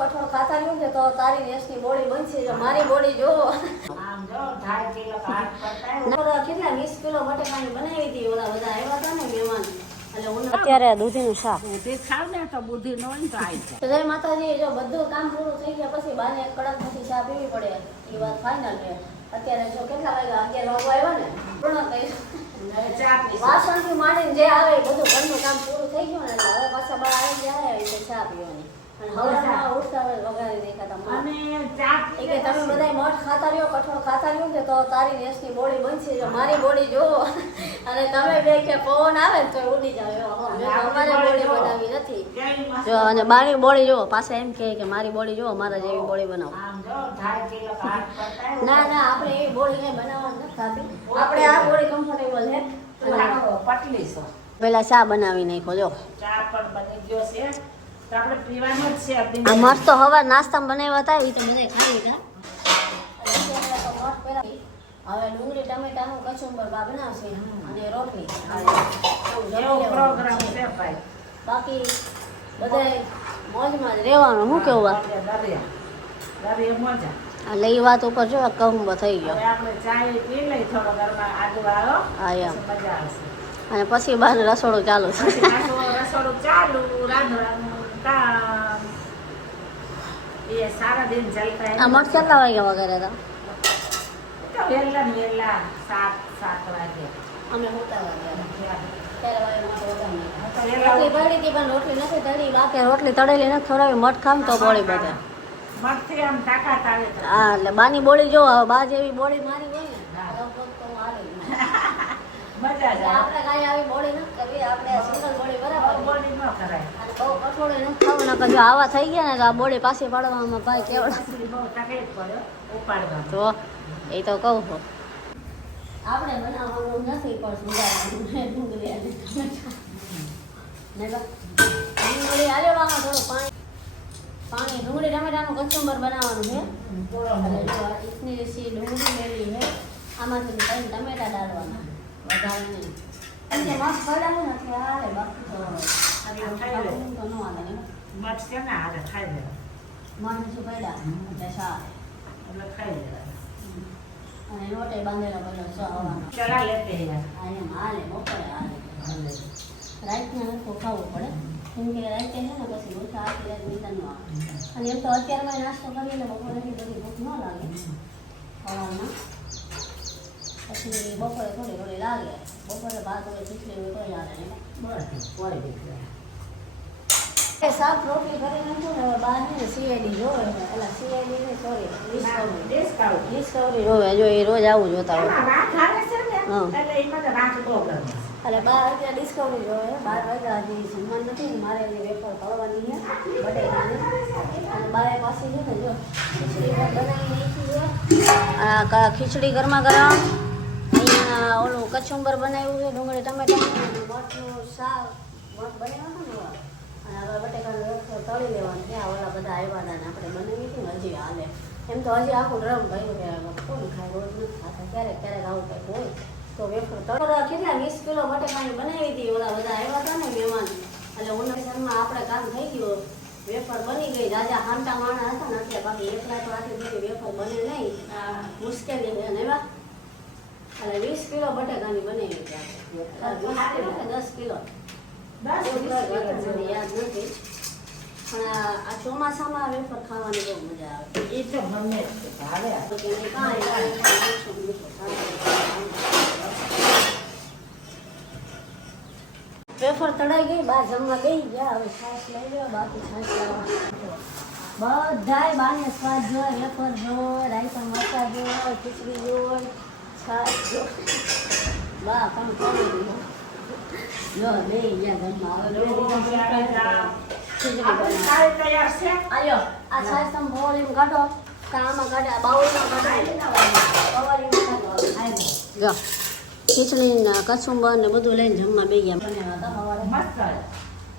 કઠોળ ખાતા રહ્યું ને તો તારી નેસની બોડી બનશે. જો મારી બોડી જો આમ જો 2.5 કિલો ભાત પડતા કેટલા 20 કિલો બટેકાની બનાવી હતી. ઓલા બધા આવ્યા હતા ને મહેમાન, એટલે અત્યારે દૂધીનું શાક. બુદ્ધિ ખાવ ને તો બુદ્ધિ ન હોય ને તો આવી જાય. તો જય માતાજી. જો બધું કામ પૂરું થઈ ગયા પછી બાને કડક પછી ચા પીવી પડે, એ વાત ફાઇનલ છે. અત્યારે જો કેટલા વાગ્યા 11 વાગવા આવ્યા ને પૂર્ણ થઈ ચા પી વાસણથી માંડીને જે આવે એ બધું ઘરનું કામ પૂરું થઈ ગયું ને એટલે હવે પાછા બહાર આવી જાય એટલે ચા પીવાની. અને હવારમાં ઉઠતા હોય વગાડી દેખાતા અને ચા એ કે તમે બધા મઠ ખાતા રહ્યો, કઠોળ ખાતા રહ્યો ને તો તારી નેસની બોડી બનશે. જો મારી બોડી જો અને તમે બે કે પવન આવે ને તો ઉડી જાવ. અમારી બોડી બનાવી નથી. જો અને બાની બોડી જો પાછા એમ કે મારી બોડી જો મારા જેવી બોડી બનાવો. આમ જો 2.5 કિલો ભાત પડતા ના ના, આપણે એવી બોડી કઈ બનાવવાની નથી થતી. આપણે આ બોડી કમ્ફર્ટેબલ છે. પટલી છો. પેલા ચા બનાવી નાખો. જો ચા પણ બની ગયો છે તો આપણે પીવાનું જ છે. આ મસ્ત તો હવા નાસ્તામાં બનાવ્યા હતા એ તો બધા ખાઈ લીધા. હવે ડુંગળી ટમેટાનું કચુંબર બા બનાવશે અને રોટલી. એવો પ્રોગ્રામ છે ભાઈ. બાકી બધાય મોજમાં જ રહેવાનું. શું કેવું વાત દરિયા મજા. એટલે એ વાત ઉપર જો કહુંબો થઈ ગયો. હવે આપણે ચાય પી લઈ થોડો ઘરમાં આજુ વાળો. હા એમ. મજા આવશે. અને પછી બહાર રસોડું ચાલુ છે. પછી પાછું રસોડું ચાલુ, રાંધવાનું કામ. એ સારા દિન ચાલતા. આ મઠ કેટલા વાગ્યા વગેરે હતા? તો વહેલા ને વહેલા 7 વાગે. અમે મોટા વાગ્યા ત્યારે તો રોટલી વહેલા પડી હતી પણ રોટલી નથી તળી. બાકી રોટલી તળેલી નથી ખવડાવી. મઠ ખામ તો બોળી બધે. મઠથી આમ તાકાત આવે તો. હા એટલે બાની બોડી જો હવે બા જેવી બોડી મારી હોય ને લગભગ તો હાલે જ નહીં. મજા જ આવે. આપણે કાંઈ આવી બોડી નથી કરવી. આપણે સિંગલ બોડી બરાબર. બોડી ન કરાય. અને બહુ કઠોળ નથી ખાવું. નકર જો આવા થઈ ગયા ને તો આ બોડી પાછી પાડવામાં ભાઈ કેવડા. પછી બહુ તકલીફ પડે ઉપાડવામાં. તો એ તો કહું છું. આપણે બનાવવાનું નથી પણ સુધારવાનું છે ડુંગળી અને ટમેટા. નહીં બા? ડુંગળી આલેવામાં થોડું પાણી ડુંગળી ટમેટાનું કચુંબર બનાવવાનું છે. એટલે જો આ ઇતની સી ડુંગળી લેવી છે. આમાંથી 3 ટમેટા ડાળવાના વધારે નહીં. કેમ કે મસ્ત પડાવું નથી હાલે. બાકી તો બાકી તો ન હાલે ને. મઠ છે ને હારે ખાઈ લેવા. મન શું પડ્યા એટલે સારું. એટલે ખાઈ લેવા. અને રોટે બાંધેલો પેલો સવારનો. ચલા લેતે યાર. આ એમ હાલે બપોરે હાલે. રાતના નખો ખાવું પડે. કેમ કે રાતે છે ને પછી ઓછા આખી રાત નીંદર ન આવે. અને એમ તો અત્યારમાં નાસ્તો કરીએ એટલે બપોરેથી બધી ભૂખ ન લાગે સવારમાં. પછી બપોરે થોડી થોડી લાગે. બપોરે ભાત હોય ખીચડી હોય તો હાલે ને. બસ કોઈ દીકરા. શાક રોટલી કરી નાખું ને હવે બહાર ને સીઆઈડી જોવે. એટલે સીઆઈડી ને સોરી ડિસ્કવરી જોવે. જો એ રોજ આવું જોતા હોય. વાત આવે છે ને હા. એટલે એમાં તો વાત બહુ ગમે. એટલે બહાર અત્યારે ડિસ્કવરી જોવે. 12 વાગ્યા હજી જમવાનું નથી ને મારે એની વેફર તળવાની છે બટેકાની. અને બારે પાછી છે ને જો ખીચડી પણ બનાવી નાખી છે. આ ખીચડી ગરમા ગરમ. અહીંયા ઓલું કચુંબર બનાવ્યું છે ડુંગળી ટમેટાનું. મઠનું શાક મઠ બનાવ્યું હતું ને. અને હવે બટેકાનું વેફર તળી લેવાનું. ત્યાં ઓલા બધા આવ્યા હતા ને આપણે બનાવી હતી ને હજી હાલે. એમ તો હજી આખું ડ્રમ ભર્યું કે કોણ ખાય રોજ નથી ખાતા. ક્યારેક ક્યારેક આવું કંઈક હોય તો વેફર તળ. કેટલા 20 કિલો બટેકાની બનાવી હતી. ઓલા બધા આવ્યા હતા ને મહેમાન. એટલે ઉનાળામાં આપણે કામ થઈ ગયું. વેફર બની ગઈ. રાજા હાંટા માણા હતા ને એટલે બાકી એકલા તો આટલી બધી વેફર બને નહીં. મુશ્કેલી છે ને એવા. એટલે 20 કિલો બટેકાની બનાવી હતી આપણે. 10 કિલો યાદ નથી. પણ આ ચોમાસામાં વેફર ખાવાની બહુ મજા આવે. એ તો મને ભાવે. વેફર તળાઈ ગઈ. બહાર જમવા ગઈ ગયા. હવે છાશ લઈ લો. બાકી છાશ લાવવા બધાય બાને સ્વાદ જોય. વેફર જોય, રાયતા મરચા જોય, ખીચડી જોય, છાશ જોય. બા પણ કરી દીધું. જો બે ગયા જમવા. હવે ખીચડી બનાવ. તૈયાર છે. આયો આ છાશ તમે બોલીને કાઢો. કામાં કાઢે બાઉલમાં કાઢો. જો ખીચડી ને કચુંબર ને બધું લઈને જમવા બે ગયા. મસ્ત.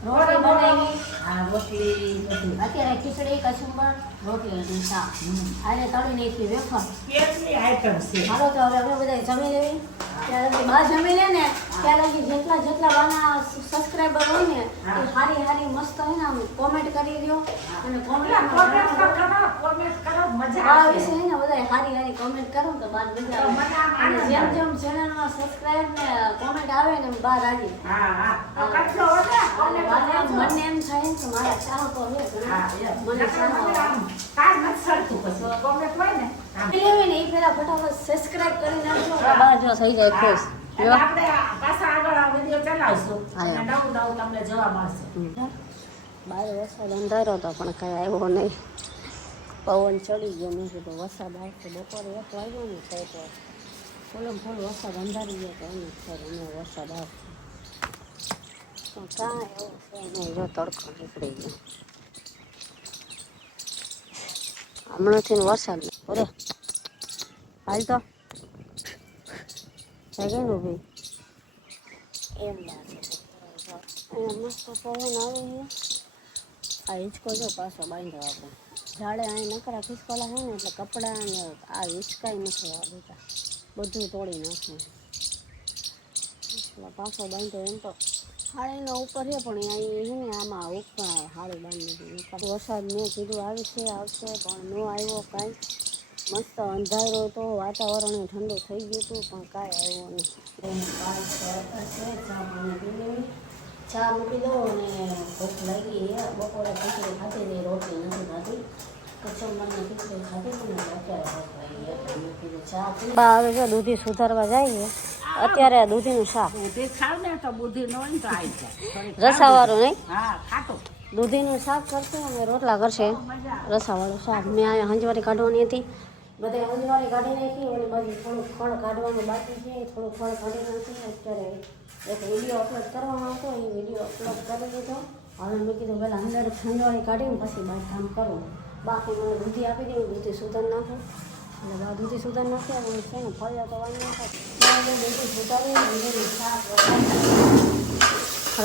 રોટલી બનાવી. આ રોટલી બધી. અત્યારે ખીચડી કચુંબર રોટલી અને શાક. આજે તળી નાખી વેફર. કેટલી આઈટમ છે. હાલો તો હવે અમે બધા જમી લેવી. ત્યારે બહાર જમી લે ને પહેલાથી જેટલા વાના સબસ્ક્રાઇબર હોય ને હા. એ હારી મસ્ત હોય ને આમ કોમેન્ટ કરી દ્યો અને કોમેન્ટ કરો, મજા આ આવશે. વિશે હે ને બધા હારી કોમેન્ટ કરો તો બાર મજા તો મને આમ આવે અને આનંદ જેમ આવે. ચેનલમાં સબસ્ક્રાઇબ ને કોમેન્ટ આવે ને બાર આવી હા. તો કરજો હો ને, કોમેન્ટ કરજો. મને એમ થાય ને કે મારા ચાહકો છે હા, ઘણા. એમ. મને નકર મને ચાહકો આમ કાંઈ નથી સરખું પછી. કોમેન્ટ હોય ને, આમ. લેવી ને એ પેલા ફટાફટ સબસ્ક્રાઇબ કરી નાખજો તો બાર જો થઈ જાય ખુશ એટલે જો આપણે પાછા આગળ આ વિડીયો ચલાવશું હા. અને નવું તમને જોવા મળશે. બહાર વરસાદ અંધારો હતો પણ કઈ આવ્યો નહીં પવન ચડી ગયો મેં કીધું વરસાદ આવશે બપોરે 1 વાગ્યો ને તો ફૂલ વરસાદ અંધારી ગયો તો એમ જ અમે વરસાદ આવશે પણ કાંઈ એવું છે નહીં જો તડકો નીકળી ગયો હમણાંથી વરસાદ ઓરે હાલ તો જાય ને ભાઈ એમ લાગે અહીંયા મસ્ત પવન આવે છે આ હિંચકો જો પાછો બાંધ્યો આપણે ઝાડે અહીં નકરા ખિસકોલા છે ને એટલે કપડાં ને આ હિંચકાય નથી આ બેટા બધું તોડી નાખે એટલે પાછો બાંધ્યો એમ તો હાળીનો ઉપર છે પણ અહીં છે ને આમાં ઉપર હાળી બાંધી દીધી વરસાદ મેં કીધું આવશે પણ ન આવ્યો કાંઈ મસ્ત અંધારો તો વાતાવરણ ઠંડુ થઈ ગયું હતું પણ કાંઈ આવ્યો નહીં ચા પાણી પી લેવી ચા મૂકી દો અને ભૂખ લાગી બપોરે ખીચડી ખાધી હતી રોટલી નથી ખાધી કચુંબરને ખીચડી ખાધી હતી ને અત્યારે ભૂખ લાગી એટલે મેં કીધું ચા પી બા હવે જો દૂધી સુધારવા જઈએ અત્યારે દૂધીનું શાક તે ખાવ ને તો બુદ્ધિ ન હોય ને તો આવી જાય. રસાવાળું નહીં હા, ખાટું. દૂધીનું શાક કરશે અને રોટલા કરશે મજા આવે. રસાવાળું શાક મેં અહીંયા હંજવારી કાઢવાની હતી બધે હંજવારી કાઢી નાખી ઓલી બાજુ થોડુંક ફળ કાઢવાનું બાકી છે થોડુંક ફળ કાઢી નાખી અત્યારે એક વિડીયો અપલોડ કરવાનો હતો એ વિડીયો અપલોડ કરી દીધો હવે મેં કીધું પહેલાં અંદર હંજવારી કાઢીને પછી બાર કામ કરું બાકી મને દૂધી આપી દઉં દૂધી સુધાર નાખું એટલે બા દૂધી સુધાર નાખી હવે છે ને ફળિયા તો વાની નાખે દૂધી સુધારી દૂધીનું શાક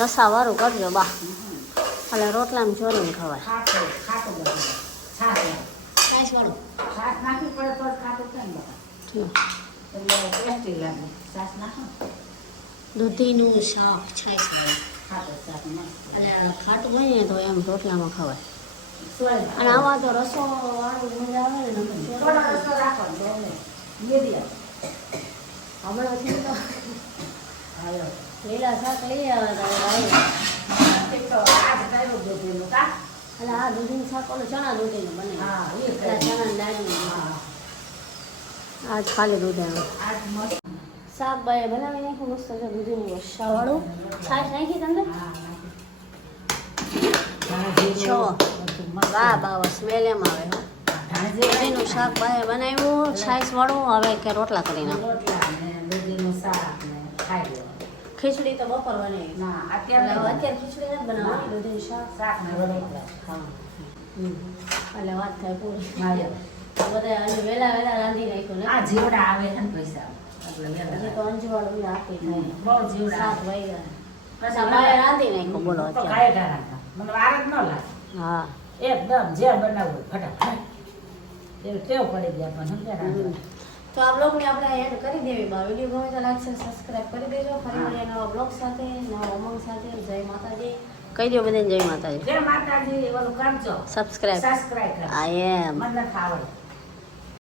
રસાવાળું કરજો બા એટલે રોટલામાં ચોરીને ખવાય ખાટું બધું. છાશ એમ. છાશવાળું છાશ નાખવી પડે તો જ ખાટું થાય ને બાપા. એટલે ટેસ્ટી લાગે. છાશ નાખો ને, દૂધીનું શાક છાશવાળું ખાટું શાક મસ્ત. એટલે ખાટું હોય ને તો એમ રોટલામાં ખવાય સ્વાદ અને આમાં તો રસો વાળું મજા આવે ને નકર થોડો રસો રાખવાનો, બહુ નહીં. મીડિયમ. હમણાંથી તો હાલો. લીલા શાક લઈ આવ્યા હતા ઠીક તો આજ કર્યું દૂધીનું કા? એટલે આ દૂધીનું શાક ઓલું ચણા દૂધીનું બને હા, એ એટલે કર્યું. ચણાની દાળનું હા. આજ ખાલી દૂધ આવ્યું આજ મસ્ત. શાક બાય બનાવી નાખ્યું મસ્ત છે દૂધીનું રસાવાળું છાશ નાખી તમને હા, છો વાહ બાવા સ્મેલ એમ આવે હો દૂધીનું શાક બાય બનાવ્યું છાશવાળું હવે કે રોટલા કરી નાખું રોટલા ને દૂધીનું શાક ને ખાઈ લેવાનું. ખીચડી તો બપોર બનાવી ના, એટલે અત્યારે અત્યારે ખીચડી નથી બનાવવાની દૂધીનું શાક શાક ને રોટલા. હા એટલે વાત થાય પૂરી હા, એમ. બધા આજે વહેલા રાંધી નાખ્યું ને આ જીવડા આવે છે ને પૈસા એટલે હજી વહેલા. તો અંજવાળું આપી થાય બહુ જીવડા 7 વાગ્યા પછી પછી બાએ રાંધી નાખ્યું બોલો તો અત્યારે કાંઈ ઢાળા હતા. મને વાર જ ન લાગે. હા એકદમ જે બનાવવું હોય ફટાફટ. એવું ટેવ પડી ગયા પણ સમજ્યા રાંધવા. તો આ બ્લોગને આપણે એન્ડ કરી દેવી બા વિડીયો ગમે તો લાઈક શેર સબસ્ક્રાઇબ કરી દેજો ફરી મળીએ નવા બ્લોગ સાથે નવા ઉમંગ સાથે જય માતાજી કહી દો બધાને જય માતાજી જય માતાજી ઓલું કરજો સબસ્ક્રાઇબ સબસ્ક્રાઇબ કરો આઈ એમ મને નથી આવડતું.